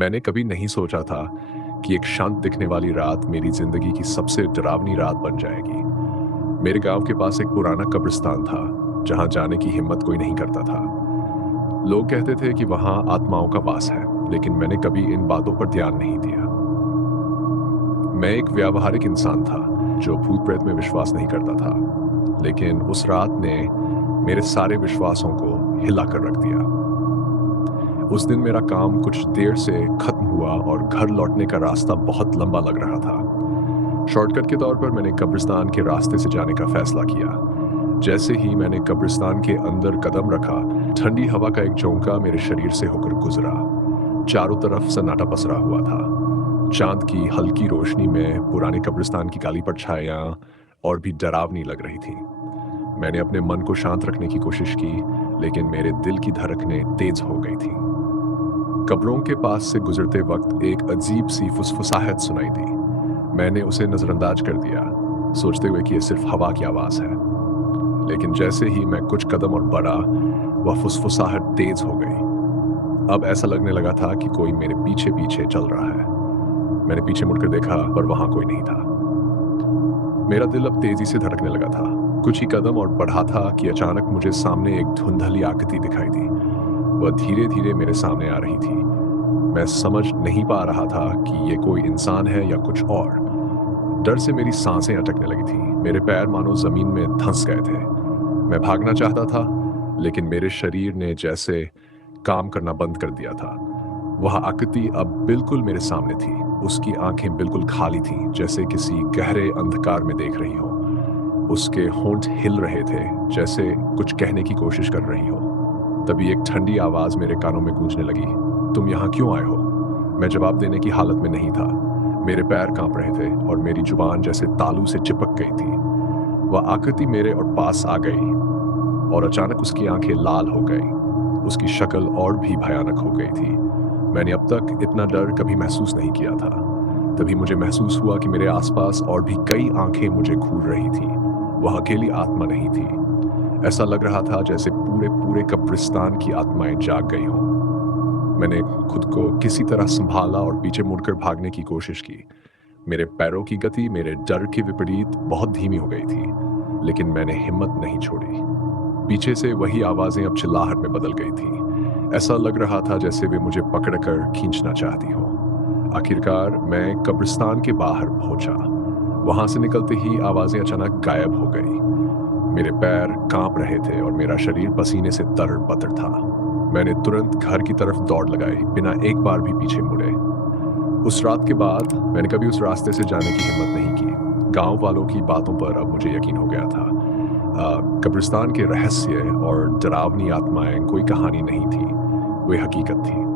मैंने कभी नहीं सोचा था कि एक शांत दिखने वाली रात मेरी जिंदगी की सबसे डरावनी रात बन जाएगी। मेरे गांव के पास एक पुराना कब्रिस्तान था, जहां जाने की हिम्मत कोई नहीं करता था। लोग कहते थे कि वहां आत्माओं का वास है, लेकिन मैंने कभी इन बातों पर ध्यान नहीं दिया। मैं एक व्यावहारिक इंसान था, जो भूत प्रेत में विश्वास नहीं करता था। लेकिन उस रात ने मेरे सारे विश्वासों को हिला कर रख दिया। उस दिन मेरा काम कुछ देर से खत्म हुआ और घर लौटने का रास्ता बहुत लंबा लग रहा था। शॉर्टकट के तौर पर मैंने कब्रिस्तान के रास्ते से जाने का फैसला किया। जैसे ही मैंने कब्रिस्तान के अंदर कदम रखा, ठंडी हवा का एक झोंका मेरे शरीर से होकर गुजरा। चारों तरफ सन्नाटा पसरा हुआ था। चांद की हल्की रोशनी में पुराने कब्रिस्तान की काली परछाइयां और भी डरावनी लग रही थी। मैंने अपने मन को शांत रखने की कोशिश की, लेकिन मेरे दिल की धड़कनें तेज हो गई थी। कब्रों के पास से गुजरते वक्त एक अजीब सी फुसफुसाहट सुनाई दी। मैंने उसे नजरअंदाज कर दिया, सोचते हुए कि यह सिर्फ हवा की आवाज है। लेकिन जैसे ही मैं कुछ कदम और बढ़ा, वह फुसफुसाहट तेज हो गई। अब ऐसा लगने लगा था कि कोई मेरे पीछे पीछे चल रहा है। मैंने पीछे मुड़कर देखा, पर वहां कोई नहीं था। मेरा दिल अब तेजी से धड़कने लगा था। कुछ ही कदम और बढ़ा था कि अचानक मुझे सामने एक धुंधली आकृति दिखाई दी। वह धीरे धीरे मेरे सामने आ रही थी। मैं समझ नहीं पा रहा था कि ये कोई इंसान है या कुछ और। डर से मेरी सांसें अटकने लगी थी। मेरे पैर मानो जमीन में धंस गए थे। मैं भागना चाहता था, लेकिन मेरे शरीर ने जैसे काम करना बंद कर दिया था। वह आकृति अब बिल्कुल मेरे सामने थी। उसकी आंखें बिल्कुल खाली थीं, जैसे किसी गहरे अंधकार में देख रही हो। उसके होंठ हिल रहे थे, जैसे कुछ कहने की कोशिश कर रही हो। तभी एक ठंडी आवाज मेरे कानों में गूंजने लगी, तुम यहाँ क्यों आए हो? मैं जवाब देने की हालत में नहीं था। मेरे पैर कांप रहे थे और मेरी जुबान जैसे तालू से चिपक गई थी। वह आकृति मेरे और पास आ गई और अचानक उसकी आंखें लाल हो गई। उसकी शक्ल और भी भयानक हो गई थी। मैंने अब तक इतना डर कभी महसूस नहीं किया था। तभी मुझे महसूस हुआ कि मेरे आसपास और भी कई आंखें मुझे घूर रही थी। वह अकेली आत्मा नहीं थी। ऐसा लग रहा था जैसे पूरे पूरे कब्रिस्तान की आत्माएं जाग गई हों। मैंने खुद को किसी तरह संभाला और पीछे मुड़कर भागने की कोशिश की। मेरे पैरों की गति मेरे डर के विपरीत बहुत धीमी हो गई थी, लेकिन मैंने हिम्मत नहीं छोड़ी। पीछे से वही आवाजें अब चिल्लाहट में बदल गई थी। ऐसा लग रहा था जैसे वे मुझे पकड़कर खींचना चाहती हो। आखिरकार मैं कब्रिस्तान के बाहर पहुंचा। वहां से निकलते ही आवाजें अचानक गायब हो गई। मेरे पैर कांप रहे थे और मेरा शरीर पसीने से तर-बतर था। मैंने तुरंत घर की तरफ दौड़ लगाई, बिना एक बार भी पीछे मुड़े। उस रात के बाद मैंने कभी उस रास्ते से जाने की हिम्मत नहीं की। गांव वालों की बातों पर अब मुझे यकीन हो गया था। कब्रिस्तान के रहस्य और डरावनी आत्माएं कोई कहानी नहीं थी, वे हकीकत थी।